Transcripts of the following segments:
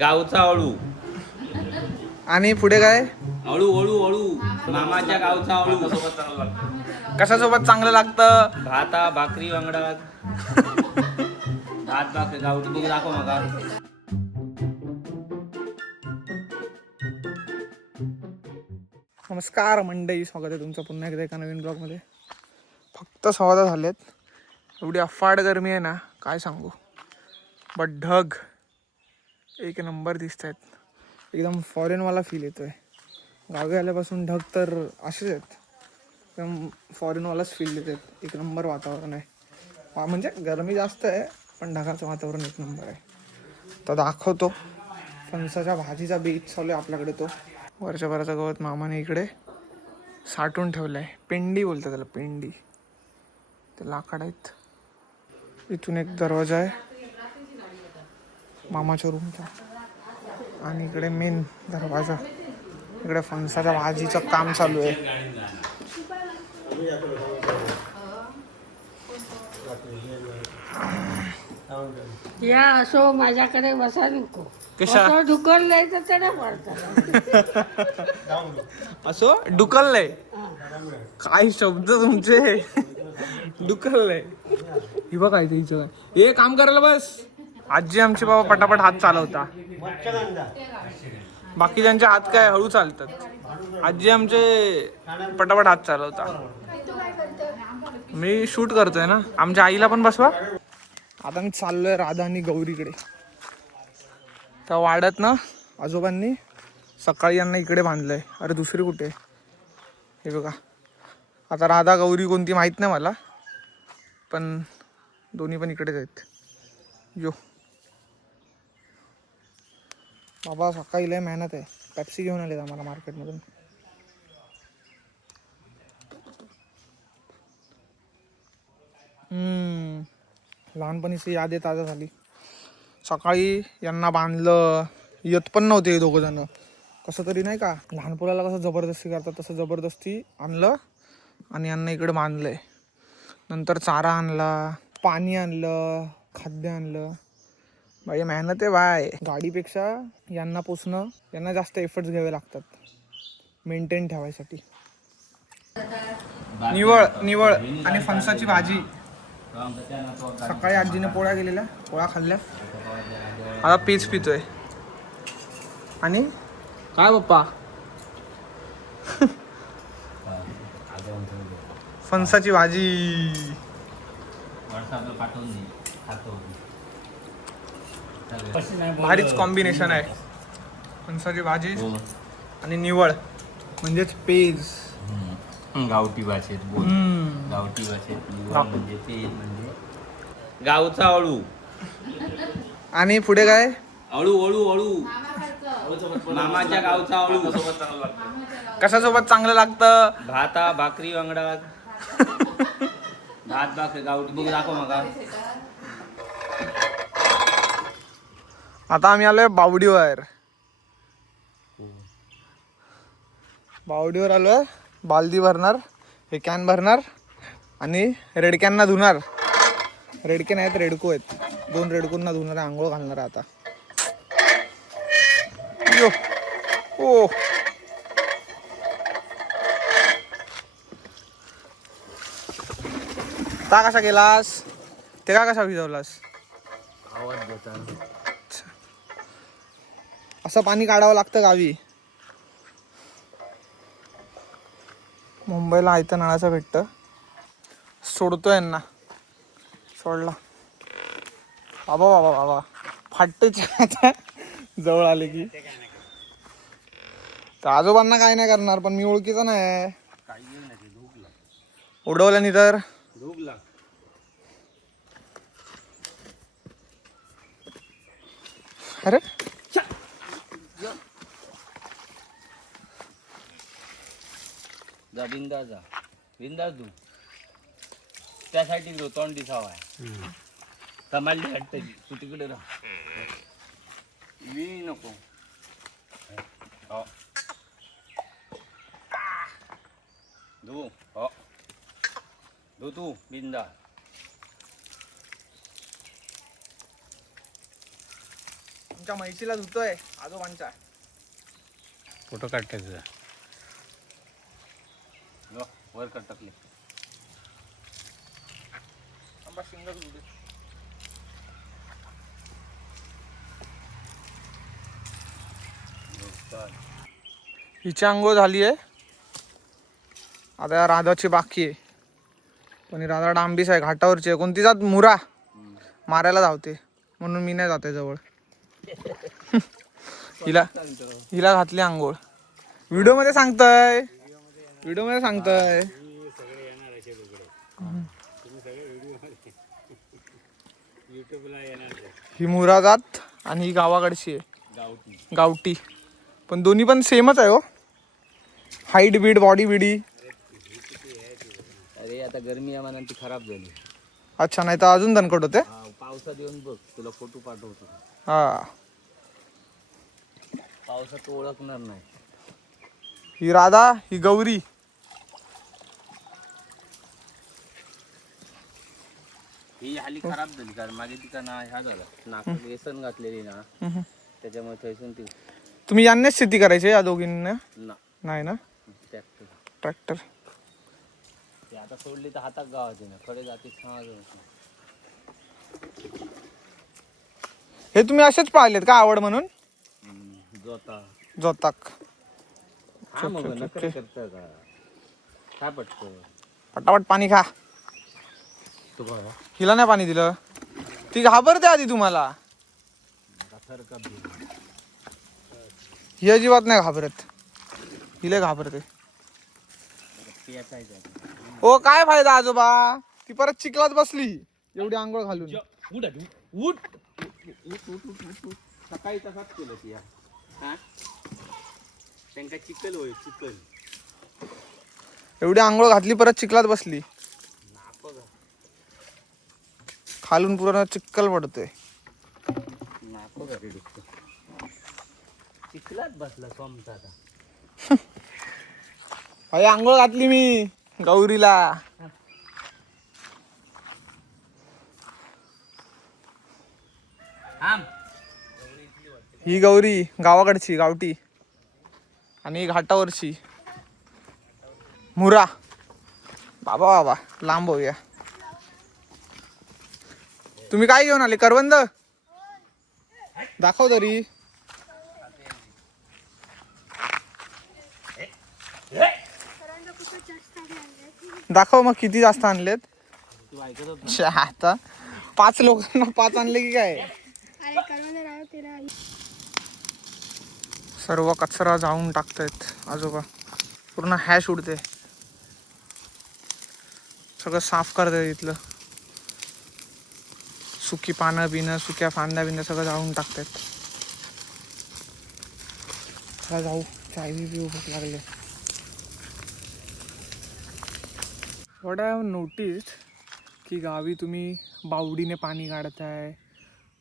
गावचा अळू. आणि पुढे काय? अळू अळू अळू. मामाच्या गावचा अळू. कशासोबत चांगलं लागतं? भाता भाकरी वांगडा. भात भाकरी गावठी बघ दाखव मला. नमस्कार मंडळी, स्वागत आहे तुमचं पुन्हा एकदा एका नवीन ब्लॉगमध्ये. फक्त 6 झालेत. एवढी अफाट गरमी आहे ना, काय सांगू. बट ढग एक नंबर दिसत आहेत. एकदम फॉरेनवाला फील येतो आहे. गावी आल्यापासून ढग तर असेच आहेत, एकदम फॉरेनवालाच फील येत आहेत. एक नंबर वातावरण आहे. म्हणजे गरमी जास्त आहे पण ढगाचं वातावरण एक नंबर आहे. तर दाखवतो फणसाच्या भाजीचा बीज चालू आहे आपल्याकडे. तो वर्षभराचा गवत मामाने इकडे साठवून ठेवलं आहे. पेंडी बोलतात त्याला, पेंडी. ते लाकड आहेत. इथून एक दरवाजा आहे मामाच्या रूमचा, आणि इकडे मेन दरवाजा. इकडे फणसाच्या भाजीचं काम चालू आहे. या असो माझ्याकडे बसा नको. कशा? असं ढुकललंय तर त्याला पडतात. असो डुकललंय. काय शब्द तुमचे. डुकललंय. ही बघ काय हिचं काय. हे काम करायला बस. आजी आमची बाबा पटापट हात चालवता. बाकीच्यांचे हात काय हळू चालतात. आजी आमचे पटापट हात चालवता. मी शूट करतोय ना. आमच्या आईला पण बसवा. आता मी चाललोय राधा आणि गौरीकडे. त्या वाड्यात ना आजोबांनी सकाळी यांना इकडे बांधलंय. अरे दुसरी कुठे? हे बघा. आता राधा गौरी कोणती माहीत नाही मला, पण दोन्ही पण इकडेच आहेत. यो बाबा, सकाळी लय मेहनत आहे. पेप्सी घेऊन आले आम्हाला मार्केटमधून. लहानपणीची याद ताजा झाली. सकाळी यांना बांधलं. येत पण नव्हते हे दोघं जण. कसं तरी नाही का, लहान पोराला कसं जबरदस्ती करतात तसं जबरदस्ती आणलं आणि यांना इकडे बांधलंय. नंतर चारा आणला, पाणी आणलं, खाद्य आणलं. बाई मेहनत आहे बाय. गाडीपेक्षा यांना पोसणं, यांना जास्त एफर्ट्स घ्यावे लागतात मेंटेन ठेवायसाठी. निवळ निवळ आणि फणसाची भाजी. सकाळी आजीने पोळ्या गेलेल्या, पोळ्या खाल्ल्या. आता पीच पितोय. आणि काय पप्पा? फणसाची भाजी. भारीच कॉम्बिनेशन आहे. फणसाची भाजी आणि निवळ म्हणजेच पेज. गावठी भाषेत बोल. गावठी भाषेत म्हणजे पेज म्हणजे गावचा अळू. आणि पुढे काय? अळू अळू अळू. मामाच्या गावचा अळू. कशासोबत चांगलं लागतं? भाता भाकरी वांगडा. भात भाकरी गावठी बघ दाखव मला. आता आम्ही आलोय बावडीवर. बावडीवर आलोय. बालदी भरणार, हे कॅन भरणार आणि रेडक्यांना धुणार. रेडके नाहीत, रेडको आहेत. 2 रेडकोंना धुणार, आंघोळ घालणार आता. यो ओ ता कसा केलास? ते का कसा भिजवलास? आवाज देता. असं पाणी काढावं लागतं गावी. मुंबईला आयतं नळाचं भेटतं. सोडतो यांना. सोडला. बाबा बाबा बाबा फाटतेच आता जवळ आले की. तर आजोबांना काय नाही करणार, पण मी ओळखीचा नाही. उडवल्यानी तर अरे जा बिंदास जा. बिंदास तू त्यासाठी तोंड दिसावा आहे. तमाली हट्ट तू तिकडे राह. मी नको. हो धू. हो धू तू बिंदा. आमच्या म्हैशीला धुतोय आजोबांच्या. फोटो काढते तुझा वर कर टाकले. आंबा शिंगच धुते. हिची आंघोळ झाली आहे. आता राधाची बाकी आहे. पण ही राधा डांबीस आहे, घाटावरची आहे. कोणती जात मुरा मारायला धावते, म्हणून मी नाही जाते जवळ. हिला हिला घातली आंघोळ. व्हिडिओ मध्ये सांगताय, व्हिडिओ मध्ये सांगताय. ही मुरा जात आणि ही गावाकडची आहे गावठी. पण दोन्ही पण सेमच आहे हो. हाईट बीड बॉडी बिडी. अरे आता गरमी आहे म्हणून ती खराब झाली. अच्छा, नाही तर अजून दणकट होते. पावसात येऊन बघ, तुला फोटो पाठवतो. हा, पावसात ओळखणार नाही. ही राधा, ही गौरी. ही हाली खराब झाली कारण मागे ती का ना ह्या झाला नाकात व्यसन घातलेली ना, त्याच्यामुळे थैसून ती. तुम्ही यांनीच शेती करायची या दोघींना? ना नाही ना, ट्रॅक्टर. ट्रॅक्टर. ते आता सोडली तर हातात गावाची ना, खडे जाती समज. हे तुम्ही असेच पाहिलेत का आवड म्हणून? जोता जोताक. हा मग नकर करतं का काय पटतं. पटापट पाणी खा. तू बघा हिला नाही पाणी दिलं, ती घाबरते आधी तुम्हाला. ही अजिबात नाही घाबरत, हिला घाबरते. ओ काय फायदा आजोबा, ती परत चिखलात बसली एवढी आंघोळ घालून. सकाळी तसाच केलं ती. त्यांका चिखल होय, चिखल. एवढी आंघोळ घातली परत चिखलात बसली. खालून पूर्ण चिखल पडतोय. चिखलात बसला सोमता. अरे आंघोळ घातली मी गौरीला. ही गौरी गावाकडची गावठी आणि ही घाटावरची मुरा. बाबा बाबा लांब होऊया. तुम्ही काय घेऊन आले? करवंद दाखव तरी. दाखव मग किती जास्त आणलेत. आता 5 लोकांना 5 आणले की काय? सर्व कचरा जाऊन टाकतायत आजोबा. पूर्ण हॅश उडते. सगळं साफ करताय इथलं. सुकी पानं बिनं, सुक्या फांद्या बिंद्या सगळं जाळून टाकतायत. चला जाऊ, चाय बी पिऊ, भूक लागले. व्हॉट आय हॅव नोटिस्ड की गावी तुम्ही बावडीने पाणी काढताय,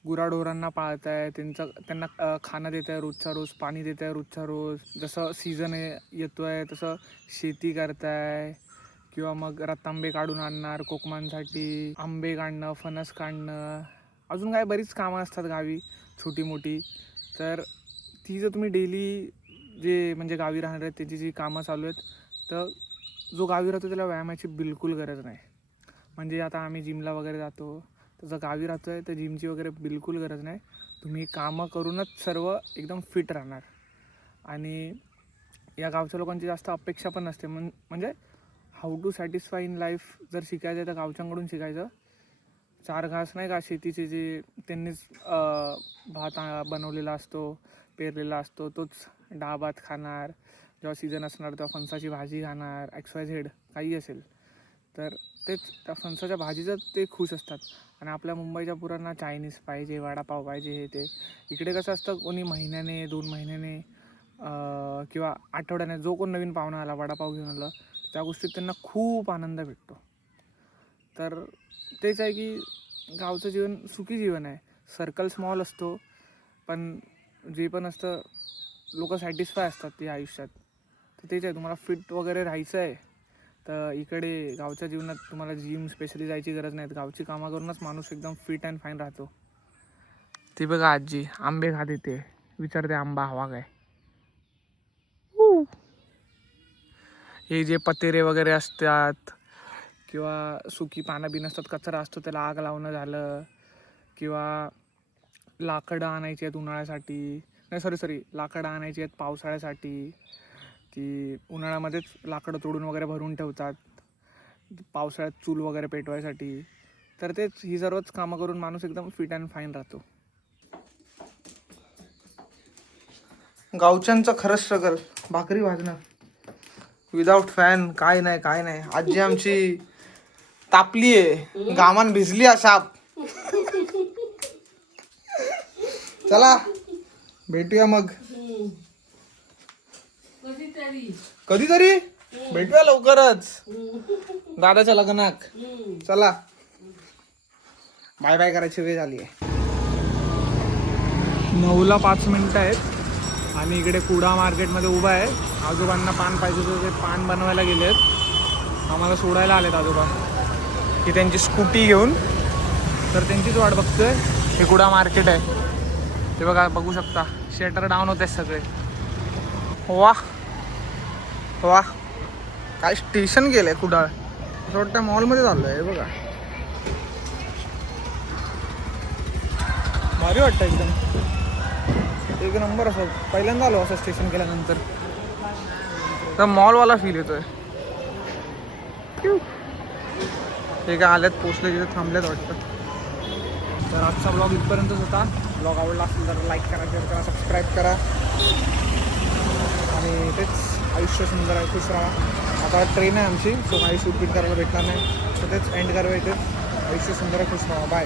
गुराढोरांना पाळताय, त्यांना खाणं देताय रोजचा रोज, पाणी देताय रोजचा रोज. जसं सीझन येतोय तसं शेती करताय. किंवा मग रतांबे काढून आणणार कोकमांसाठी, आंबे काढणं, फणस काढणं, अजून काय बरीच कामं असतात गावी छोटी मोठी. तर ती जर तुम्ही डेली जे म्हणजे गावी राहणार आहेत त्याची जी कामं चालू आहेत, तर जो गावी राहतो त्याला व्यायामाची बिलकुल गरज नाही. म्हणजे आता आम्ही जिमला वगैरे जातो, तर गावी राहतो आहे तर जिमची वगैरे बिलकुल गरज नाही. तुम्ही कामं करूनच सर्व एकदम फिट राहणार. आणि या गावच्या लोकांची जास्त अपेक्षा पण नसते. म्हणजे how to satisfy in life जर शिकायचं आहे तर गावच्यांकडून शिकायचं. 4 घास नाही का शेतीचे जे त्यांनीच भात बनवलेला असतो, पेरलेला असतो, तोच डाळ भात खाणार. जेव्हा सीझन असणार तेव्हा फणसाची भाजी खाणार, XYZ काही असेल तर तेच त्या फणसाच्या भाजीचं ते खुश असतात. आणि आपल्या मुंबईच्या पुरांना चायनीज पाहिजे, वडापाव पाहिजे, हे ते. इकडे कसं असतं, कोणी महिन्याने 2 महिन्याने किंवा आठवड्याने जो कोण नवीन पाहुणा आला वडापाव घेऊन आला, त्या गोष्टीत त्यांना खूप आनंद भेटतो. तर तेच आहे की गावचं जीवन सुखी जीवन आहे. सर्कल स्मॉल असतो पण जे पण असतं लोक सॅटिस्फाय असतात ते आयुष्यात. तर तेच आहे, तुम्हाला फिट वगैरे राहायचं आहे तर इकडे गावच्या जीवनात तुम्हाला जिम स्पेशली जायची गरज नाही. गावची कामं करूनच माणूस एकदम फिट अँड फाईन राहतो. ती बघा आजी आंबे खात येते, विचारते आंबा हवा काय. हे जे पतेरे वगैरे असतात किंवा सुकी पानं बिन असतात, कचरा असतो त्याला आग लावणं झालं, किंवा लाकडं आणायची आहेत उन्हाळ्यासाठी, नाही सॉरी लाकडं आणायची आहेत पावसाळ्यासाठी, की उन्हाळ्यामध्येच लाकडं तोडून वगैरे भरून ठेवतात पावसाळ्यात चूल वगैरे पेटवायसाठी. तर तेच ही सर्वच कामं करून माणूस एकदम फिट अँड फाईन राहतो. गावच्यांचं खरंच स्ट्रगल, भाकरी भाजणं विदाउट फॅन, काय नाही. आजी आमची तापली आहे, घामान भिजली असाप. चला भेटूया मग कधीतरी, भेटूया लवकरच दादाच्या लग्नाक. चला बाय बाय करायची वेळ झाली आहे. 9ला 5 मिनिटं आहेत आणि इकडे कुडा मार्केटमध्ये उभा आहे. आजोबांना पान पाहिजे होतं, ते पान बनवायला गेलेत. आम्हाला सोडायला आलेत आजोबा की त्यांची स्कूटी घेऊन, तर त्यांचीच वाट बघतोय. हे कुडा मार्केट आहे, ते बघा, बघू शकता शटर डाऊन होते सगळे. वाह वाह, काय स्टेशन गेलंय कुडाळ, असं वाटतं मॉलमध्ये चाललं आहे. बघा भारी वाटतं एकदम, एक नंबर. असं पहिल्यांदा आलो असं स्टेशन केल्यानंतर, तर मॉलवाला फील येतोय. हे काय आल्यात, पोचले, तिथे थांबल्यात वाटतं. तर आजचा ब्लॉग इथपर्यंतच होता. ब्लॉग आवडला असेल तर लाईक करा, शेअर करा, सबस्क्राईब करा आणि तेच आयुष्य सुंदर आहे, खुश राहा. आता ट्रेन आहे आमची, सो काही शूट बीट करायला भेटणार नाही, तर तेच एंड करावं. इथेच आयुष्य सुंदर आहे, खुश राहा. बाय.